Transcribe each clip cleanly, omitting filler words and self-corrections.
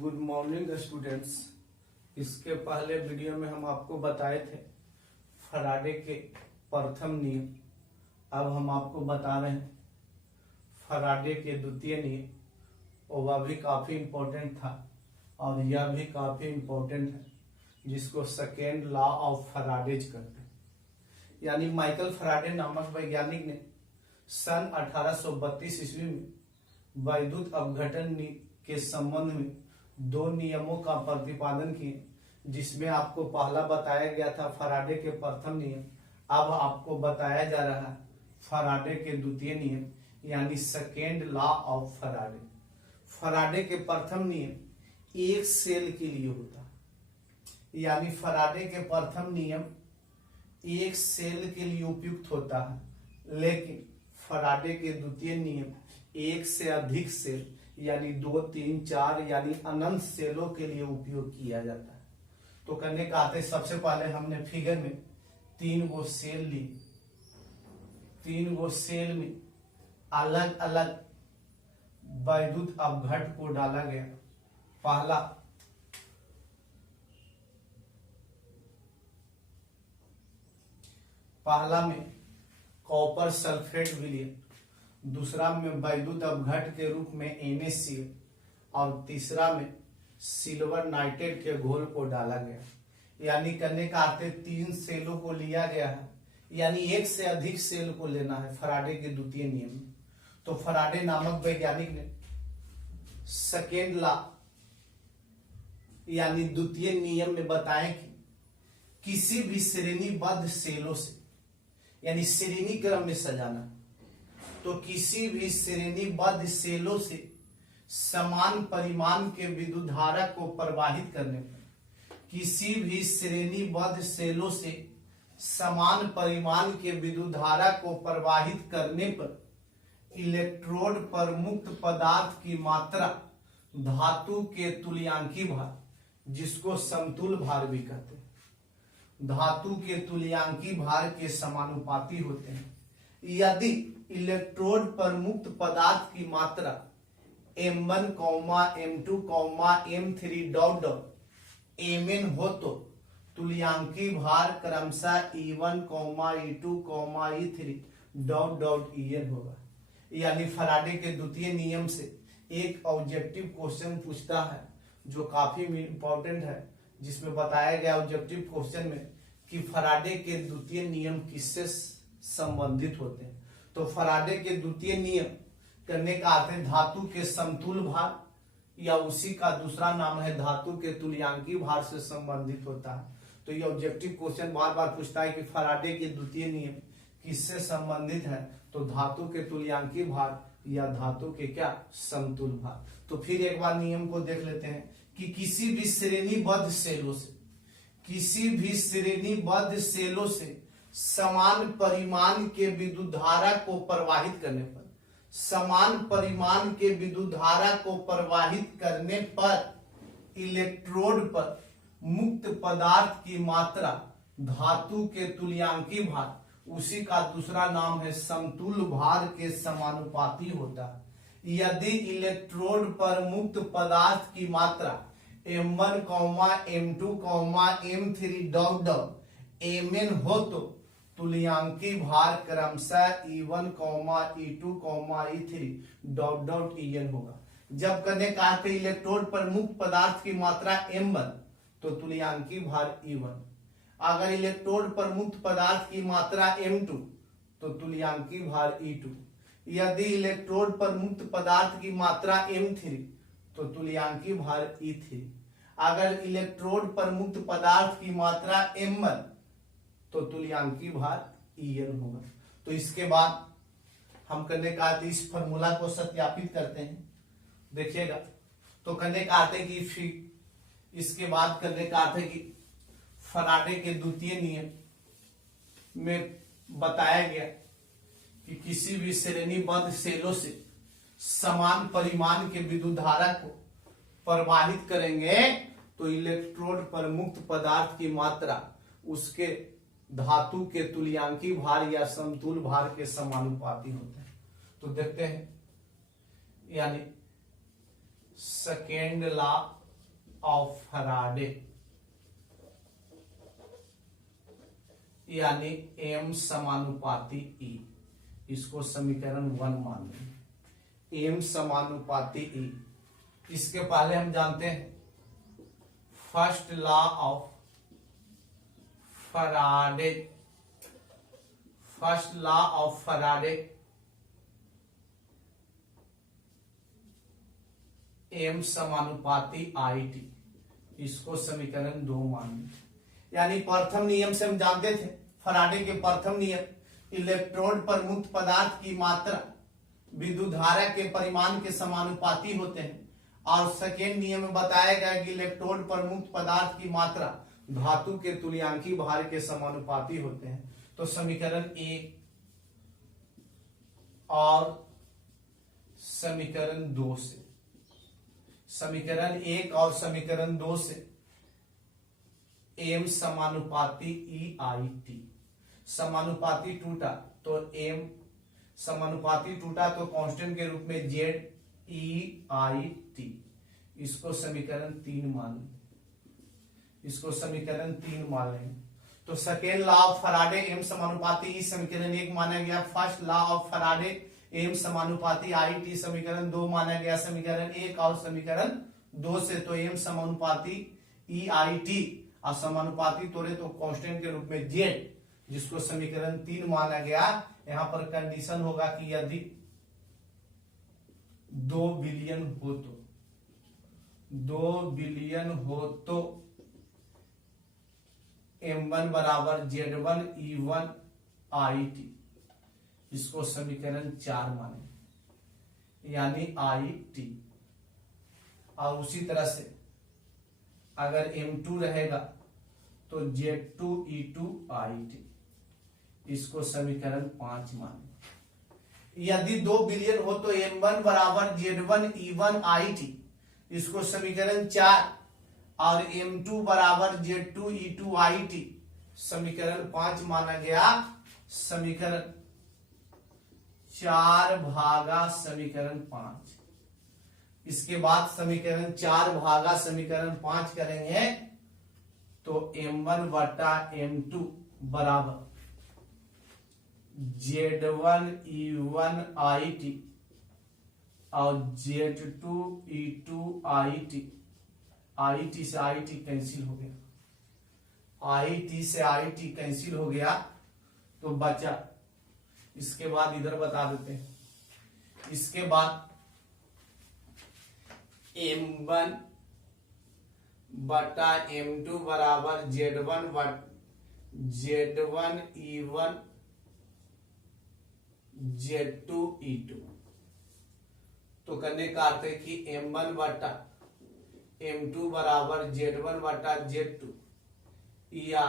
Good morning students. इसके पहले video में हम आपको बताए थे फराडे के प्रथम नियम। अब हम आपको बता रहे हैं फराडे के द्वितीय नियम, और वह भी काफी इम्पोर्टेंट था और यह भी काफी इम्पोर्टेंट है, जिसको सेकेंड लॉ ऑफ फराडेज कहते हैं। यानी माइकल फराडे नामक वैज्ञानिक ने सन 1832 ईस्वी में वैद्युत अपघटन के संबंध में दो नियमों का प्रतिपादन किए, जिसमें आपको पहला बताया गया था फराडे के प्रथम नियम। अब आपको बताया जा रहा है फराडे के द्वितीय नियम, यानी second law of Faraday. Faraday के प्रथम नियम एक सेल के लिए होता है, यानी फराडे के प्रथम नियम एक सेल के लिए उपयुक्त होता है, लेकिन फराडे के द्वितीय नियम एक से अधिक सेल यानी 2, 3, 4 यानी अनंत सेलों के लिए उपयोग किया जाता है। तो करने का आते सबसे पहले हमने फिगर में 3 गो सेल ली। 3 गो सेल में अलग अलग वैद्युत अपघट को डाला गया। पहला में कॉपर सल्फेट विलयन, दूसरा में वैद्युत अपघट के रूप में NaCl, और तीसरा में सिल्वर नाइट्रेट के घोल को डाला गया। यानी करने का अर्थ 3 सेलों को लिया गया है, यानी एक से अधिक सेल को लेना है फराडे के द्वितीय नियम में। तो फराडे नामक वैज्ञानिक ने सेकेंड लॉ यानी द्वितीय नियम में बताया कि किसी भी श्रेणीबद्ध सेलों से, यानी श्रेणी क्रम में सजाना, तो किसी भी श्रेणीबद्ध सेलों से समान परिमाण के विद्युत धारा को प्रवाहित करने पर, किसी भी श्रेणीबद्ध सेलों से समान परिमाण के विद्युत धारा को प्रवाहित करने पर इलेक्ट्रोड पर मुक्त पदार्थ की मात्रा धातु के तुल्यांकी भार, जिसको समतुल भार भी कहते हैं, धातु के तुल्यांकी भार के समानुपाती होते हैं। यदि इलेक्ट्रोड पर मुक्त पदार्थ की मात्रा M1, M2, M3 Mn हो तो तुल्यांकी भार क्रमशः E1, E2, E3 En होगा। यानी फराडे के द्वितीय नियम से एक ऑब्जेक्टिव क्वेश्चन पूछता है जो काफी इंपॉर्टेंट है, जिसमें बताया गया ऑब्जेक्टिव क्वेश्चन में कि फराडे के द्वितीय नियम किससे संबंधित होते हैं। तो फराडे के द्वितीय नियम करने का अर्थ है धातु के समतुल भार, या उसी का दूसरा नाम है धातु के तुल्यांकी भार से संबंधित होता है। तो ये ऑब्जेक्टिव क्वेश्चन बार बार पूछता है कि फराडे के द्वितीय नियम किससे संबंधित है, तो धातु के तुल्यांकी भार या धातु के क्या समतुल भार। तो फिर एक बार नियम को देख लेते हैं कि किसी भी श्रेणीबद्ध सेलों से, किसी भी श्रेणीबद्ध सेलों से समान परिमाण के विद्युत धारा को प्रवाहित करने पर, समान परिमाण के विद्युत धारा को प्रवाहित करने पर इलेक्ट्रोड पर मुक्त पदार्थ की मात्रा धातु के तुल्यांकी भार, उसी का दूसरा नाम है समतुल भार के समानुपाती होता है। यदि इलेक्ट्रोड पर मुक्त पदार्थ की मात्रा M1, M2, M3 Mn हो तो तुल्यांकी भार क्रमशः E1, E2, E3 En होगा। जब करने का अर्थ इलेक्ट्रोड पर मुक्त पदार्थ की मात्रा M1 तो तुल्यांकी भार E1, अगर इलेक्ट्रोड पर मुक्त पदार्थ की मात्रा M2 तो तुल्यांकी भार E2, यदि इलेक्ट्रोड पर मुक्त पदार्थ की मात्रा M3 तो तुल्यांकी भार E3, अगर इलेक्ट्रोड पर मुक्त पदार्थ की मात्रा M1 तो तुल्यांकी भार En होगा। तो इसके बाद हम करने का आते इस फॉर्मूला को सत्यापित करते हैं, देखिएगा। तो करने का आते कि फिर इसके बाद करने का आते कि फराडे के द्वितीय नियम में बताया गया कि किसी भी श्रेणीबद्ध सेलों से समान परिमाण के विद्युत धारा को प्रवाहित करेंगे तो इलेक्ट्रोड पर मुक्त पदार्थ की मात्रा उसके धातु के तुल्यांकी भार या समतुल भार के समानुपाती होते हैं। तो देखते हैं, यानी सेकेंड लॉ ऑफ फैराडे यानी एम समानुपाती ई, इसको समीकरण 1 मान लें। एम समानुपाती ई, इसके पहले हम जानते हैं first law of Faraday. First law of Faraday M समानुपाती आई टी, इसको समीकरण 2 मान लें। यानी प्रथम नियम से हम जानते थे, फैराडे के प्रथम नियम, इलेक्ट्रोड पर मुक्त पदार्थ की मात्रा विद्युत धारा के परिमाण के समानुपाती होते हैं। और सेकेंड नियम में बताया गया कि इलेक्ट्रोड पर मुक्त पदार्थ की मात्रा धातु के तुल्यांकी भार के समानुपाती होते हैं। तो समीकरण 1 और समीकरण 2 से, समीकरण 1 और समीकरण 2 से एम समानुपाती ई आई टी, समानुपाती टूटा तो एम, समानुपाती टूटा तो कांस्टेंट के रूप में जेड ई आई टी, इसको समीकरण 3 मान लें। इसको समीकरण 3 मान लें। तो second law of Faraday M समानुपाती ई समीकरण 1 माना गया। First law of Faraday M समानुपाती आई टी समीकरण 2 माना गया। समीकरण 1 और समीकरण 2 से तो एम समानुपाती ई आई टी और समानुपाती तोड़े तो कांस्टेंट के रूप में जेड, जिसको समीकरण 3 माना गया। यहां पर कंडीशन होगा कि यदि 2 बिलियन हो तो, 2 बिलियन हो तो M1 बराबर Z1 E1 आई टी, इसको समीकरण 4 माने, यानी आई टी। और उसी तरह से अगर M2 रहेगा तो Z2 E2 आई टी, इसको समीकरण 5 माने। यदि 2 बिलियन हो तो M1 बराबर Z1 E1 आई टी, इसको समीकरण 4, और M2 बराबर Z2 E2 आई टी, समीकरण 5 माना गया। समीकरण 4 भागा समीकरण 5, इसके बाद समीकरण 4 भागा समीकरण 5 करेंगे तो M1 बटा M2 बराबर Z1 E1 आई टी और Z2 E2 I T, I T से आई टी कैंसिल हो गया, आई टी से आई टी कैंसिल हो गया तो बचा। इसके बाद इधर बता देते हैं, इसके बाद M1 बटा M2 बराबर Z1 E1 Z2 E2। तो करने का अर्थ है कि M1 बटा M2 बराबर Z1 बटा Z2 या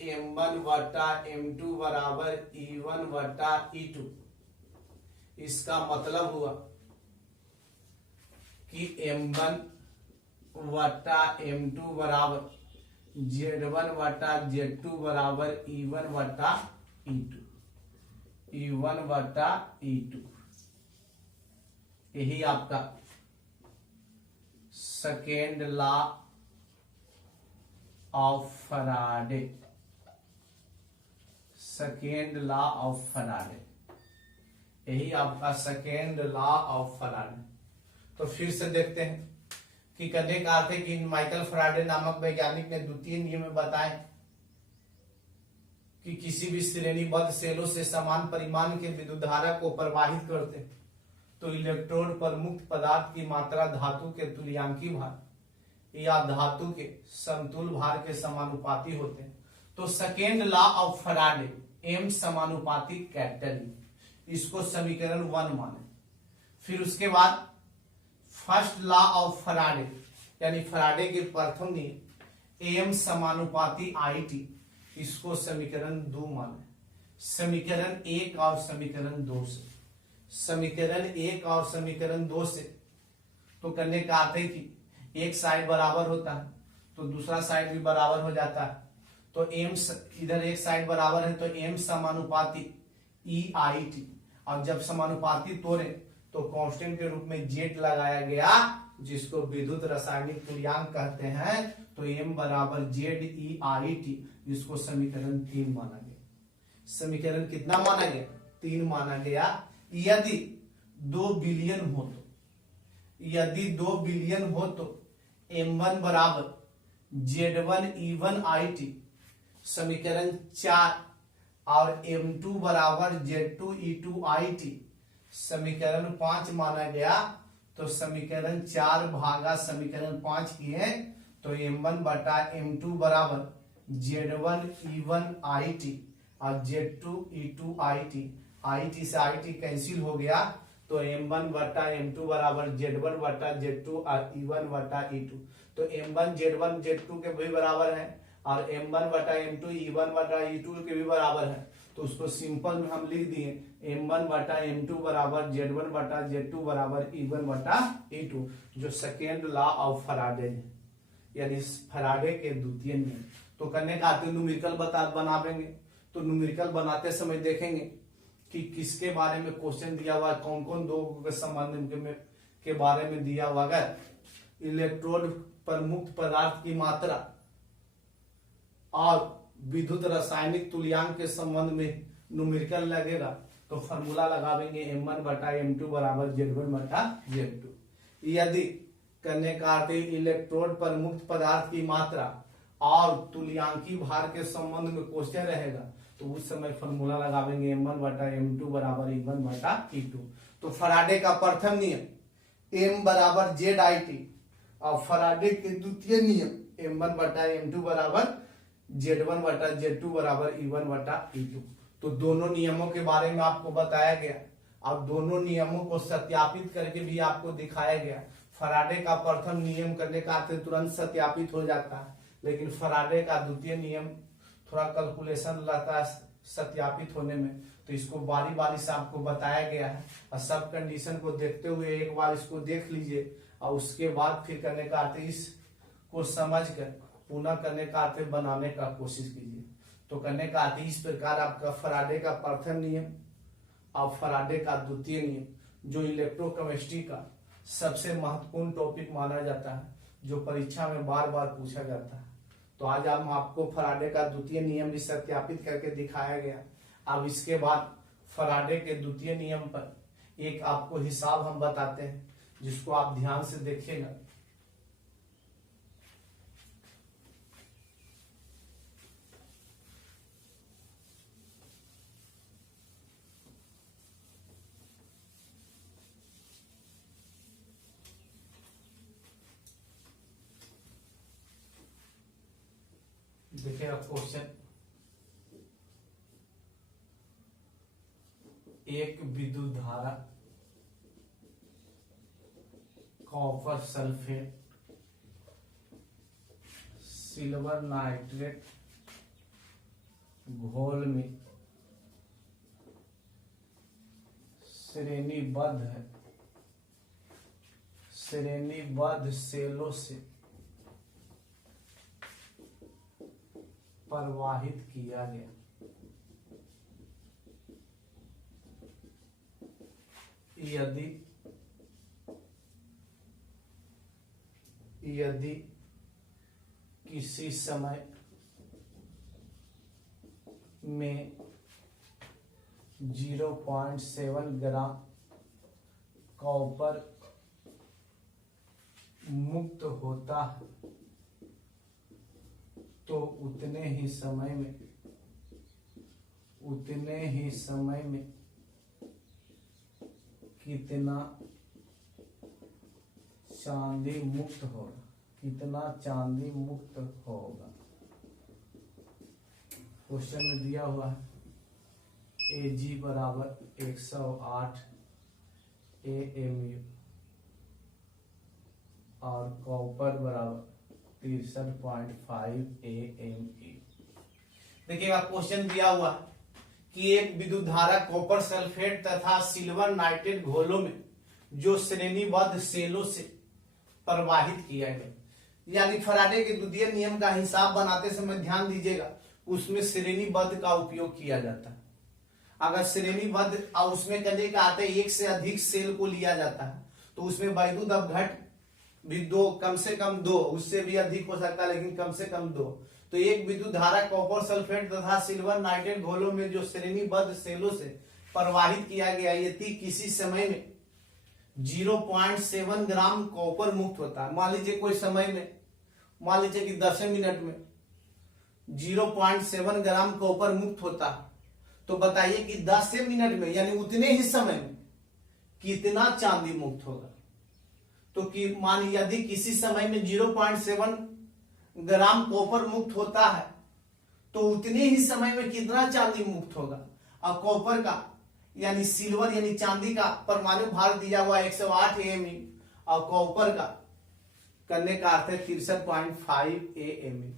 M1 बटा M2 बराबर E1 बटा E2। इसका मतलब हुआ कि M1 बटा M2 बराबर Z1 बटा Z2 बराबर E1 बटा E2, E1 बटा E2। यही आपका second law of Faraday, second law of Faraday, यही आपका सेकेंड लॉ ऑफ फैराडे। तो फिर से देखते हैं कि करने का अर्थ है कि माइकल फैराडे नामक वैज्ञानिक ने द्वितीय नियम में बताया कि किसी भी श्रेणीबद्ध सेलों से समान परिमाण के विद्युत धारा को प्रवाहित करते तो इलेक्ट्रोड पर मुक्त पदार्थ की मात्रा धातु के तुल्यांकी भार या धातु के समतुल भार के समानुपाती होते हैं। तो second law of Faraday M समानुपाती कैपिटल, इसको समीकरण 1 माने। फिर उसके बाद फर्स्ट लॉ ऑफ फैराडे यानी फैराडे के प्रथम नियम एम समानुपाती आई टी, इसको समीकरण 2 माने। समीकरण 1 और समीकरण 2 से, समीकरण 1 और समीकरण 2 से तो करने का अर्थ है कि एक साइड बराबर होता है तो दूसरा साइड भी बराबर हो जाता है। तो एम इधर एक साइड बराबर है तो एम समानुपाती ई आई टी, और जब समानुपाती तोड़े तो कांस्टेंट के रूप में जेड लगाया गया, जिसको विद्युत रासायनिक तुल्यांक कहते हैं। तो m बराबर जेड ई आई टी, इसको समीकरण 3 माना गया। समीकरण कितना माना गया? 3 माना गया। यदि 2 बिलियन हो तो, यदि 2 बिलियन हो तो m1 बराबर z1 e1 it, समीकरण 4, और m2 बराबर z2 e2 it, समीकरण 5 माना गया। तो समीकरण 4 भागा समीकरण 5 किए तो m1 बटा m2 बराबर z1 e1 it और z2 e2 it से it कैंसिल हो गया। तो m1 बटा m2 बराबर z1 बटा z2 और e1 बटा e2। तो m1 z1 z2 के भी बराबर है और m1 बटा m2 e1 बटा e2 के भी बराबर है। तो उसको सिंपल में हम लिख दिए m1 बटा m2 बराबर z1 बटा z2 बराबर e1 बटा e2, जो सेकेंड लॉ ऑफ फैराडे है, यानी फैराडे के द्वितीय नियम। तो करने का आते न्यूमेरिकल बनावेंगे। तो न्यूमेरिकल बनाते समय देखेंगे कि किसके बारे में क्वेश्चन दिया हुआ है, कौन कौन दो के संबंध के बारे में दिया हुआ है। इलेक्ट्रोड पर मुक्त पदार्थ की मात्रा और विद्युत रासायनिक तुल्यांक के संबंध में न्यूमेरिकल लगेगा। तो फॉर्मूला लगावेंगे m1 बटा m2 बराबर z1 बटा z2। यदि करने का अर्थ इलेक्ट्रोड पर मुक्त पदार्थ की मात्रा और तुल्यांकी भार के संबंध में क्वेश्चन रहेगा, तो उस समय फॉर्मूला लगावेंगे m1 बटा m2 बराबर e1 बटा e2। तो फैराडे का प्रथम नियम m बराबर जेड आई टी और फैराडे के द्वितीय नियम m1 बटा m2 बराबर z1 बटा z2 बराबर e1 बटा e2। तो दोनों नियमों के बारे में आपको बताया गया और दोनों नियमों को सत्यापित करके भी आपको दिखाया गया। फैराडे का प्रथम नियम करने का अर्थ तुरंत सत्यापित हो जाता है, लेकिन फैराडे का द्वितीय नियम थोड़ा कैलकुलेशन लगता है सत्यापित होने में। तो इसको बारी बारी से आपको बताया गया है और सब कंडीशन को देखते हुए एक बार इसको देख लीजिए और उसके बाद फिर करने का अर्थ इसको समझ कर पुनः करने का अर्थ बनाने का कोशिश कीजिए। तो करने का अर्थ इस प्रकार आपका फैराडे का प्रथम नियम और फैराडे का द्वितीय नियम, जो इलेक्ट्रोकेमिस्ट्री का सबसे महत्वपूर्ण टॉपिक माना जाता है, जो परीक्षा में बार बार पूछा जाता है। तो आज हम आपको फैराडे का द्वितीय नियम भी सत्यापित करके दिखाया गया। अब इसके बाद फैराडे के द्वितीय नियम पर एक आपको हिसाब हम बताते हैं, जिसको आप ध्यान से देखिएगा। देखिएगा क्वेश्चन, एक विद्युत धारा कॉपर सल्फेट सिल्वर नाइट्रेट घोल में श्रेणीबद्ध सेलों से प्रवाहित किया गया। यदि किसी समय में 0.7 ग्राम कॉपर मुक्त होता है, तो उतने ही समय में कितना चांदी मुक्त होगा। क्वेश्चन में दिया हुआ है Ag बराबर 108 AMU और कॉपर बराबर 63.5 AME। देखिएगा क्वेश्चन दिया हुआ कि एक विद्युत धारा कॉपर सल्फेट तथा सिल्वर नाइट्रेट घोलों में जो श्रेणीबद्ध सेलों से प्रवाहित किया गया, यानी फैराडे के द्वितीय नियम का हिसाब बनाते समय ध्यान दीजिएगा, उसमें श्रेणीबद्ध का उपयोग किया जाता है। अगर श्रेणीबद्ध और उसमें करने का आता है एक से अधिक सेल को लिया जाता है तो उसमें वैद्युत अपघट भी दो, कम से कम दो, उससे भी अधिक हो सकता है लेकिन कम से कम दो। तो एक विद्युत धारा कॉपर सल्फेट तथा सिल्वर नाइट्रेट घोलों में जो श्रेणीबद्ध सेलों से प्रवाहित किया गया यदि किसी समय में 0.7 ग्राम कॉपर मुक्त होता है, मान लीजिए कोई समय में, मान लीजिए कि 10 मिनट में 0.7 ग्राम कॉपर मुक्त होता है, तो बताइए कि 10 मिनट में यानी उतने ही समय में कितना चांदी मुक्त होगा। तो कि मान यदि किसी समय में 0.7 ग्राम कॉपर मुक्त होता है तो उतने ही समय में कितना चांदी मुक्त होगा। और कॉपर का यानी सिल्वर यानी चांदी का परमाणु भार दिया हुआ 108 AMe और कॉपर का करने का अर्थ है 63.5 AMe।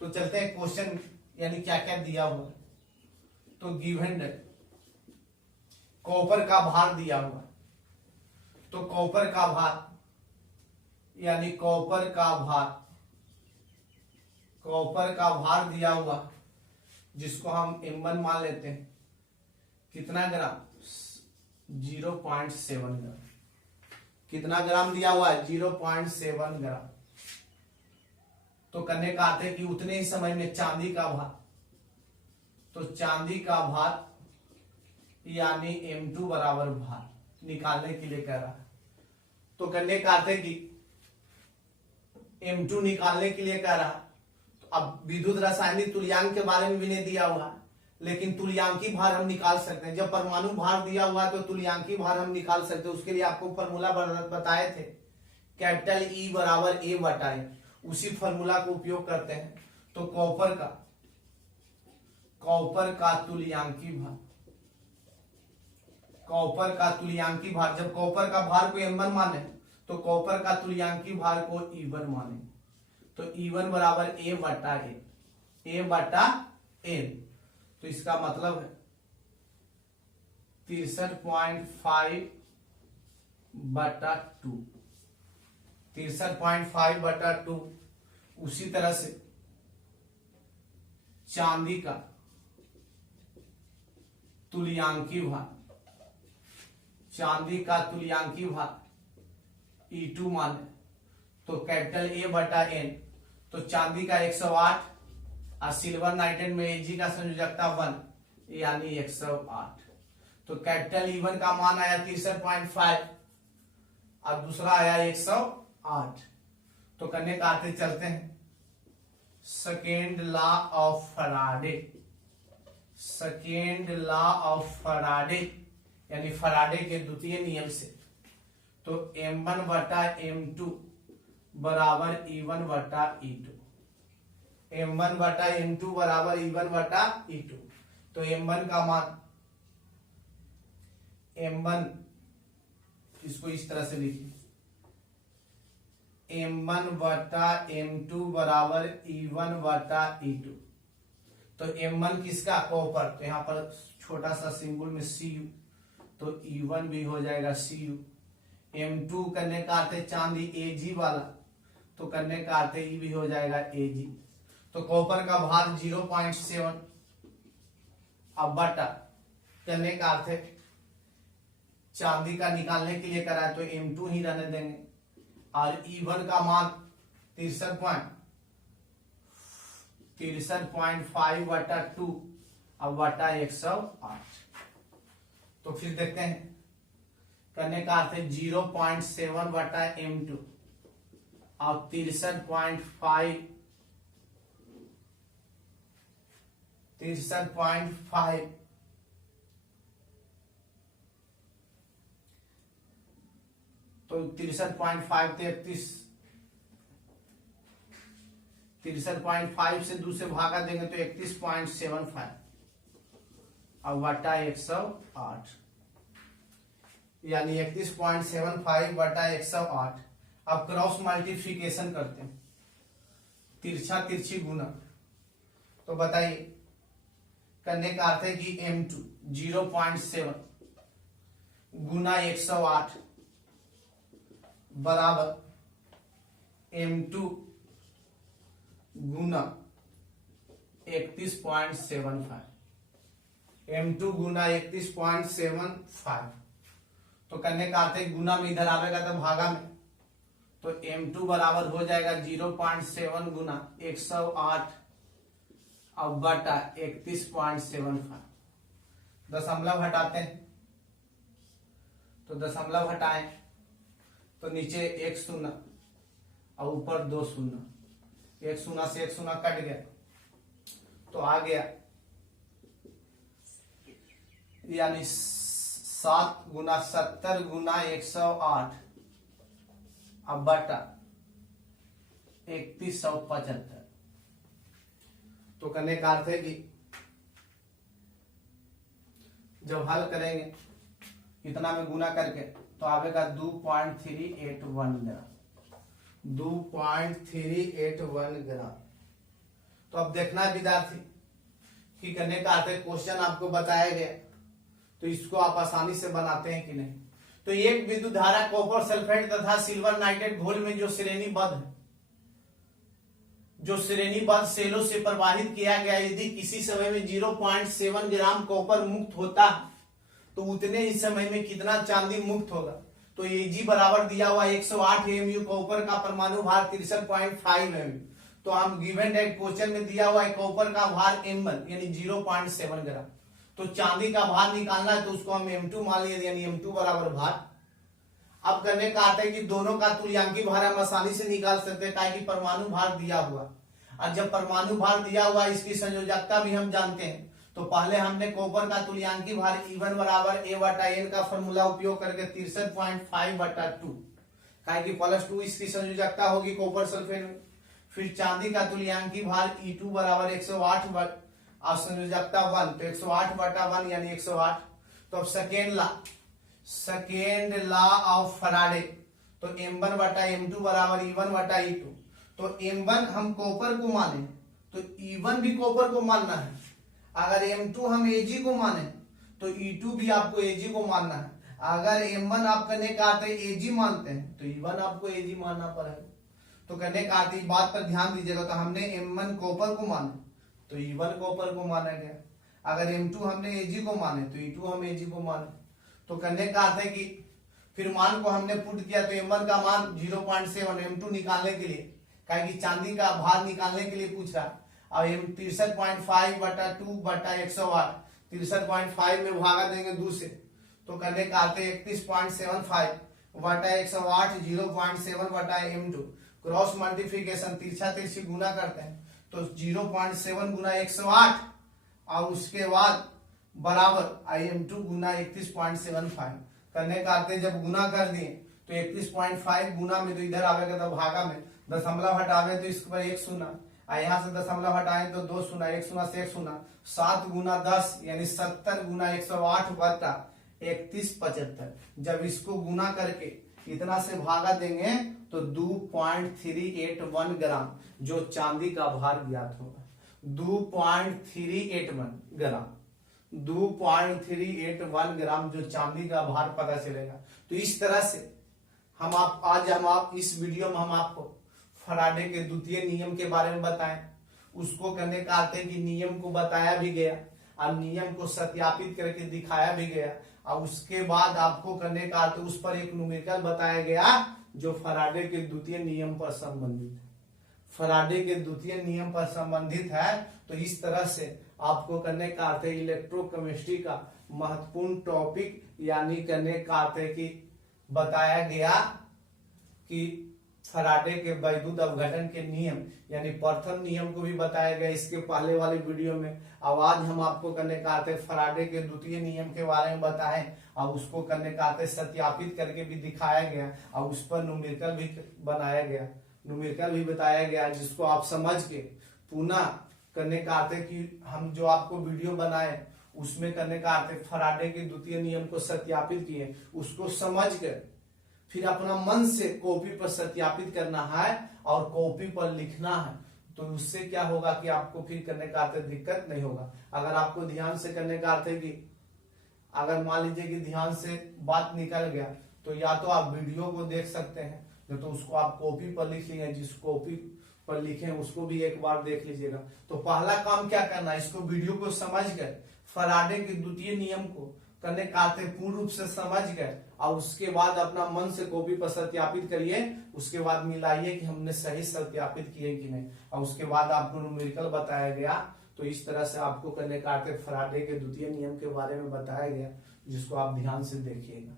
तो चलते हैं क्वेश्चन यानी क्या क्या दिया हुआ है। तो गिवन कॉपर का भार दिया हुआ, तो कॉपर का भार यानी कॉपर का भार दिया हुआ जिसको हम M1 मान लेते हैं, कितना ग्राम 0.7 ग्राम। कितना ग्राम दिया हुआ है 0.7 ग्राम। तो करने का अर्थ है कि उतने ही समय में चांदी का भार, तो चांदी का भार यानी M2 बराबर भार निकालने के लिए कह रहा है। तो करने का अर्थ है कि M2 निकालने के लिए कह रहा है। तो अब विद्युत रासायनिक तुल्यांक के बारे में भी नहीं दिया हुआ है, लेकिन तुल्यांकी भार हम निकाल सकते हैं। जब परमाणु भार दिया हुआ है तो तुल्यांकी भार हम निकाल सकते हैं। उसके लिए आपको फॉर्मूला बताए थे, कैपिटल E बराबर A बटा A, उसी फॉर्मूला को उपयोग करते हैं। तो कॉपर का तुल्यांकी भार, जब कॉपर का भार को M1 माने तो कॉपर का तुल्यांकी भार को E1 माने, तो E1 बराबर A बटा N। तो इसका मतलब है 63.5 बटा 2, 63.5 बटा 2। उसी तरह से चांदी का तुल्यांकी भार E2 माने तो कैपिटल A बटा N। तो चांदी का 108 और सिल्वर नाइट्रेट में Ag का संयोजकता 1 यानी 108। तो कैपिटल E1 का मान आया 63.5 और दूसरा आया 108। तो करने का आते चलते हैं सेकेंड लॉ ऑफ फराडे यानी फराडे के द्वितीय नियम से। तो M1 बटा M2 बराबर E1 बटा E2, M1 बटा M2 बराबर E1 बटा E2। तो M1 का मान, M1 इसको इस तरह से लिखिए, M1 बटा M2 बराबर E1 बटा E2। तो M1 किसका, कॉपर, तो यहाँ पर छोटा सा सिंबल में Cu, तो E1 भी हो जाएगा Cu। M2 करने का अर्थ है चांदी Ag वाला, तो करने का अर्थ है E भी हो जाएगा Ag। तो कॉपर का भार 0.7 अब बटा करने का अर्थ है चांदी का निकालने के लिए करा है तो M2 ही रहने देंगे, और E1 का मान 63.5 बटा 2 अब बटा 108। तो फिर देखते हैं, करने का अर्थ है 0.7 बटा M2 और 63.5 तो 63.5 63.5 से 2 से भागा देंगे तो 31.75 और बटा 108 यानी 31.75 बटा 108। अब क्रॉस मल्टीप्लिकेशन करते हैं, तिरछा तिरछी गुना। तो बताइए, करने का अर्थ है कि M2 0.7 गुना 108 बराबर M2 गुना 31.75। m2 गुना 31.75। तो करने का अर्थ है गुना में इधर आवेगा तो भागा में, तो m2 बराबर हो जाएगा 0.7 गुना 108 अब बटा 31.75। दशमलव हटाते हैं, तो दशमलव हटाएं तो नीचे एक शून्य और ऊपर दो शून्य, एक शून्य से एक शून्य कट गया तो आ गया यानी 7 गुना 70 गुना 108 अब बटा 3175। तो करने का अर्थ है कि जब हल करेंगे इतना में गुना करके तो आवेगा 2.381 ग्राम, 2.381 ग्राम। तो अब देखना है विद्यार्थी कि करने का अर्थ है क्वेश्चन आपको बताया गया तो इसको आप आसानी से बनाते हैं कि नहीं। तो एक विद्युत धारा कॉपर सल्फेट तथा सिल्वर नाइट्रेट घोल में जो श्रेणीबद्ध है, जो श्रेणीबद्ध सेलों से प्रवाहित किया गया, यदि किसी समय में 0.7 ग्राम कॉपर मुक्त होता है तो उतने ही समय में कितना चांदी मुक्त होगा। तो Ag बराबर दिया हुआ 108 mu, कॉपर का परमाणु भार 63.5 mu। तो हम गिवन क्वेश्चन में दिया हुआ है कॉपर का भार m1 यानी 0.7 ग्राम। तो चांदी का भार निकालना है तो उसको हम m2 मान लिए यानी m2 बराबर भार। अब करने का आता है कि दोनों का तुल्यांकी भार हम आसानी से निकाल सकते हैं ताकि परमाणु भार दिया हुआ, और जब परमाणु भार दिया हुआ इसकी संयोजकता भी हम जानते हैं। तो पहले हमने कॉपर का तुल्यांकी भार E1 बराबर A बटा N का फॉर्मूला उपयोग करके 63.5 बटा 2, कि +2 इसकी संयोजकता होगी कॉपर सल्फेट में। फिर चांदी का तुल्यांकी भार E2 बराबर 108 और संयोजकता 1, तो 108 बटा 1 यानी 108। तो अब सेकेंड लॉ ऑफ फैराडे, तो m1 बटा m2 बराबर E1 बटा E2। तो m1 हम कॉपर को माने तो E1 भी कॉपर को मानना है, अगर m2 हम Ag को माने तो E2 भी आपको Ag को मानना है। अगर m1 आप करने का आते Ag मानते हैं तो E1 आपको Ag मानना पड़ेगा। तो करने का आते बात पर ध्यान दीजिएगा, तो हमने m1 कॉपर को माने तो E1 कॉपर को माना गया, अगर m2 हमने Ag को माने तो E2 हम Ag को माने। तो करने का अर्थ है कि फिर मान को हमने पुट किया तो m1 का मान 0.7, m2 निकालने के लिए, कि चांदी का भार निकालने के लिए पूछ रहा। और 63.5 बटा 2 बटा 108, 63.5 में भागा देंगे 2 से, तो करने का आते 31.75 बटा 108 0.7 बटा m2, क्रॉस मल्टीप्लिकेशन तिरछा तिरछी गुना करते हैं तो 0.7 गुना 108 और उसके बाद बराबर m2 गुना 31.75। करने का आते जब गुना कर दिए तो 31.5 गुना में तो इधर आवेगा तो भागा में दशमलव हटावे तो इसके ऊपर एक शून्य, यहाँ से दशमलव हटाएं तो दो शून्य, एक शून्य से एक शून्य, 7 गुना 10 यानी 70 गुना 108 बटा 3175। जब इसको गुना करके इतना से भागा देंगे तो 2.381 ग्राम जो चांदी का भार ज्ञात होगा। 2.381 ग्राम, 2.381 ग्राम जो चांदी का भार पता चलेगा। तो इस तरह से हम इस वीडियो में हम आपको फैराडे के द्वितीय नियम के बारे में बताएं। उसको करने का आते कि नियम को बताया भी गया और नियम को सत्यापित करके दिखाया भी गया, और उसके बाद आपको करने का आते उस पर एक न्यूमेरिकल बताया गया जो फैराडे के द्वितीय नियम पर संबंधित है। फैराडे के द्वितीय नियम पर संबंधित है। तो इस तरह से आपको करने का अर्थ इलेक्ट्रोकेमिस्ट्री का महत्वपूर्ण टॉपिक यानी करने का अर्थ कि बताया गया कि फैराडे के वैद्युत अपघटन के नियम यानी प्रथम नियम को भी बताया गया इसके पहले वाले वीडियो में। अब आज हम आपको करने का आते फैराडे के द्वितीय नियम के बारे में बताएं और उसको करने का आते सत्यापित करके भी दिखाया गया और उस पर न्यूमेरिकल भी बनाया गया, न्यूमेरिकल भी बताया गया, जिसको आप समझ के पुनः करने का आते कि हम जो आपको वीडियो बनाए उसमें करने का आते फैराडे के द्वितीय नियम को सत्यापित किए, उसको समझ कर फिर अपना मन से कॉपी पर सत्यापित करना है और कॉपी पर लिखना है। तो उससे क्या होगा कि आपको फिर करने का अर्थ दिक्कत नहीं होगा। अगर आपको ध्यान से करने का अर्थ है कि अगर मान लीजिए कि ध्यान से बात निकल गया तो या तो आप वीडियो को देख सकते हैं, तो उसको आप कॉपी पर लिख लिए, जिस कॉपी पर लिखे हैं उसको भी एक बार देख लीजिएगा। तो पहला काम क्या करना है, इसको वीडियो को समझ गए, फैराडे के द्वितीय नियम को करने काते पूर्ण रूप से समझ गए और उसके बाद अपना मन से कॉपी पर सत्यापित करिए, उसके बाद मिलाइए कि हमने सही सत्यापित किए कि नहीं, और उसके बाद आपको न्यूमेरिकल बताया गया। तो इस तरह से आपको करने काते फैराडे के द्वितीय नियम के बारे में बताया गया, जिसको आप ध्यान से देखिएगा।